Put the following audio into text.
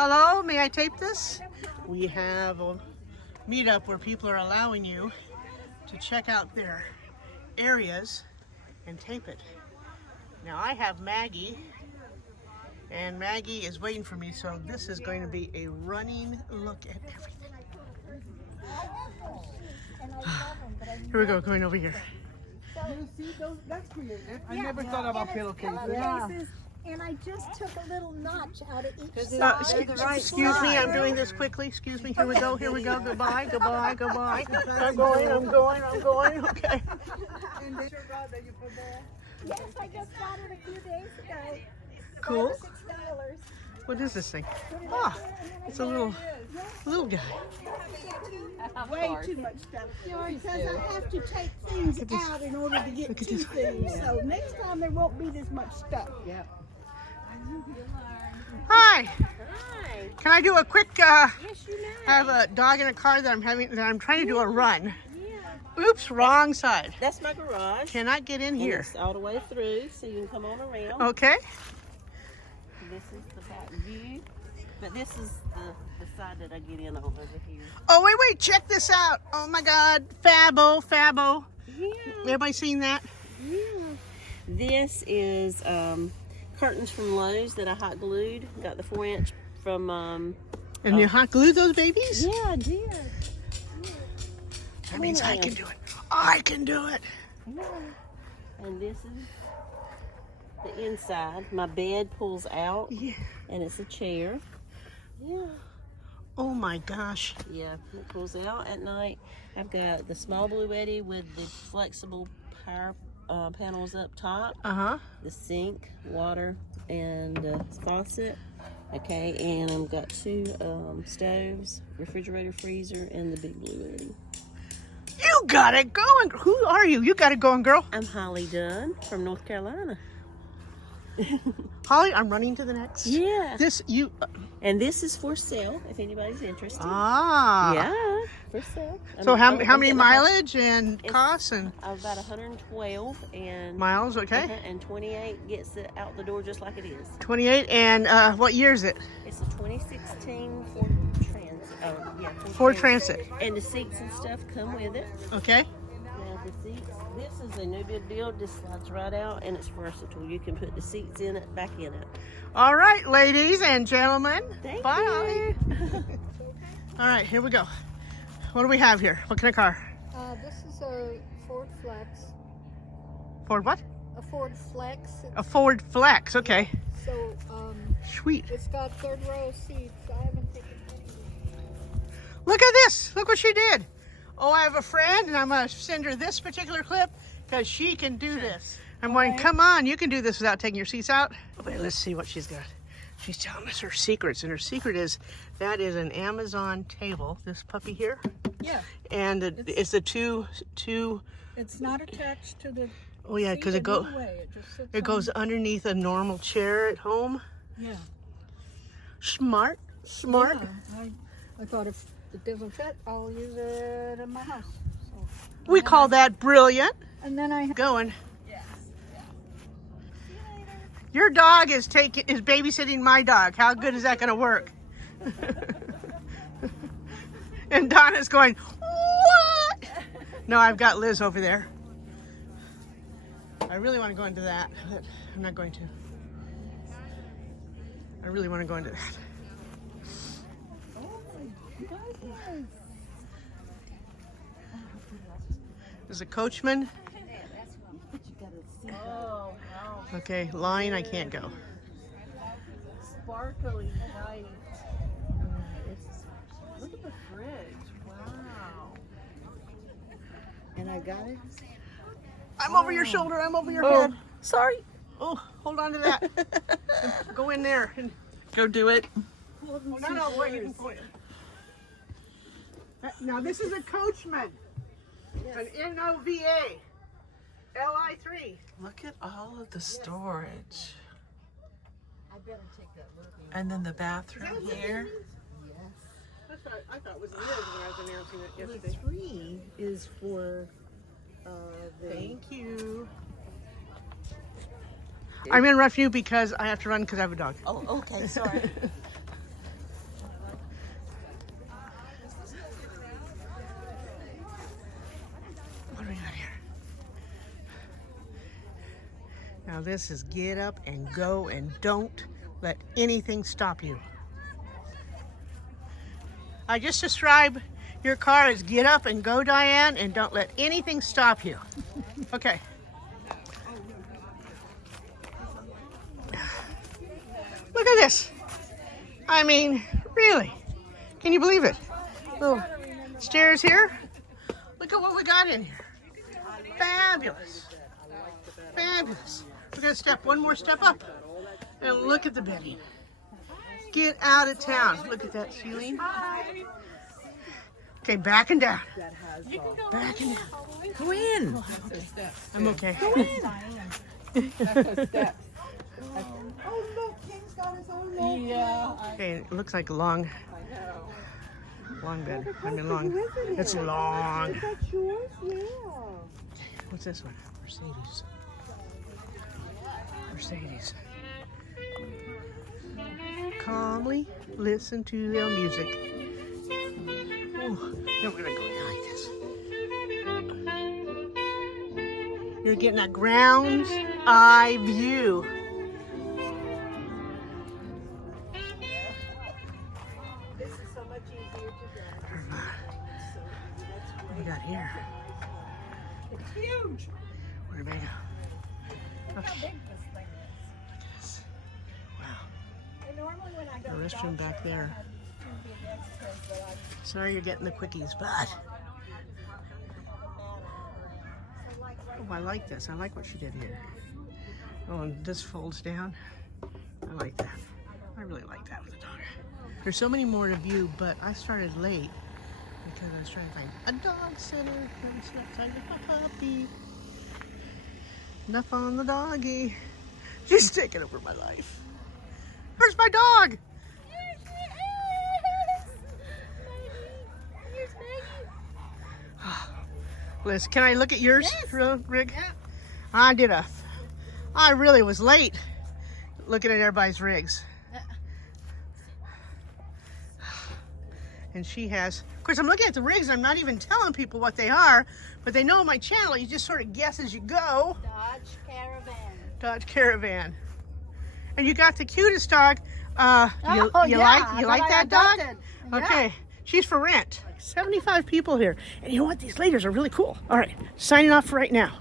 Hello, may I tape this? We have a meetup where people are allowing you to check out their areas and tape it. Now I have Maggie, and Maggie is waiting for me, so this is going to be a running look at everything. Here we go, going over here. You see those? That's creative. I never thought about pillowcases. Yeah. And I just took a little notch out of each side. Excuse me, I'm doing this quickly. Excuse me, here we go, goodbye, goodbye, goodbye. I'm going, okay. And this your rod that you put there? Yes, I just got it a few days ago. Cool. $6. What is this thing? Ah, it's a little guy. Way too much stuff. Because I have to take things out in order to get to things. So next time there won't be this much stuff. Yeah. Hi. Hi. Can I do a quick? Yes, you may. I have a dog in a car that I'm trying to do a run. Oops, wrong side. That's my garage. Cannot get in here. It's all the way through, so you can come on around. Okay. This is the back view, but this is the side that I get in on over here. Oh, wait, check this out. Oh my God, Fabo. Yeah. Everybody seen that? Yeah. This is curtains from Lowe's that I hot glued. Got the 4-inch from. And you hot glue those babies? Yeah, I did. That means I can do it. I can do it. Yeah. And this is the inside. My bed pulls out. Yeah. And it's a chair. Yeah. Oh my gosh. Yeah, it pulls out at night. I've got the small Blue Eddy with the flexible power panels up top. The sink, water, and faucet. Okay, and I've got 2 stoves, refrigerator, freezer, and the big Blue Eddy. You got it going. Who are you? You got it going, girl. I'm Holly Dunn from North Carolina. Holly, I'm running to the next. Yeah. And this is for sale, if anybody's interested. Ah. Yeah, for sale. So how many mileage and costs and? About 112 and miles, okay. And 28 gets it out the door just like it is. 28, and what year is it? It's a 2016 Ford Transit. Ford Transit. And the seats and stuff come with it. Okay. Now the seats, this is a new build. This slides right out and it's versatile. You can put the seats in it, back in it. All right, ladies and gentlemen. Thank Bye. you. All right, here we go. What do we have here? What kind of car? This is a Ford Flex. Ford what? A Ford Flex. A Ford Flex, okay. So, Sweet. it's got 3rd row seats. I haven't taken any. Look at this. Look what she did. Oh, I have a friend, and I'm going to send her this particular clip because she can do this. I'm going, come on, you can do this without taking your seats out. Wait, let's see what she's got. She's telling us her secrets, and her secret is that is an Amazon table, this puppy here. Yeah. And it's the two. It's not attached to the. Oh yeah, because it goes underneath a normal chair at home. Yeah. Smart. Yeah, I thought if it doesn't fit, I'll use it in my house. So, We call that brilliant. and then I Going. Your dog is babysitting my dog. How good is that going to work? And Donna's going, what? No, I've got Liz over there. I really want to go into that, but I'm not going to. I really want to go into that. There's a coachman. Oh, wow. Okay, line, I can't go. Sparkly white. Look at the fridge. Wow. And I got it. I'm over your shoulder. I'm over your head. Sorry. Oh, hold on to that. Go in there and Go do it. oh, no, wait, you can point it. Now this is a coachman. An NOVA. LI3. Look at all of the storage. And then the bathroom here. That's what I thought was Liz when I was announcing it yesterday. 3 is for Thank you. I'm in rough view because I have to run because I have a dog. Oh, okay, sorry. Now this is get up and go, and don't let anything stop you. I just described your car as get up and go, Diane, and don't let anything stop you. Okay. Look at this. I mean, really. Can you believe it? Little stairs here. Look at what we got in here. Fabulous. Fabulous. We're going to step one more step up and look at the bedding. Get out of town. Look at that ceiling. Okay, back and down. Back and down. Go in. I'm okay. Oh, look, King's got his own little Okay, it looks like a long bed. I mean long. It's long. That's yours? Yeah. What's this one? Mercedes. Mercedes. Calmly listen to their music. Oh, now we're gonna go down like this. You're getting a ground's eye view. This is so much easier to do. What we got here? It's huge. Where'd they go? Okay. How big this thing is. Look at this. Wow. And normally when I go The to restroom dog back shows, there. I have to be the extras, but Sorry you're getting the quickies, but oh, I like this. I like what she did here. Oh, and this folds down. I like that. I really like that with the dog. There's so many more to view, but I started late because I was trying to find a dog sitter. Let me sit outside with my puppy. Enough on the doggy. She's taking over my life. Where's my dog? Liz, can I look at yours, Rick? Yeah. I really was late looking at everybody's rigs. And she has, of course, I'm looking at the rigs and I'm not even telling people what they are, but they know my channel. You just sort of guess as you go. Dodge Caravan. Dodge Caravan. And you got the cutest dog. You yeah, like I that dog? adopted. Okay, she's for rent. 75 people here. And you know what? These ladies are really cool. All right, signing off for right now.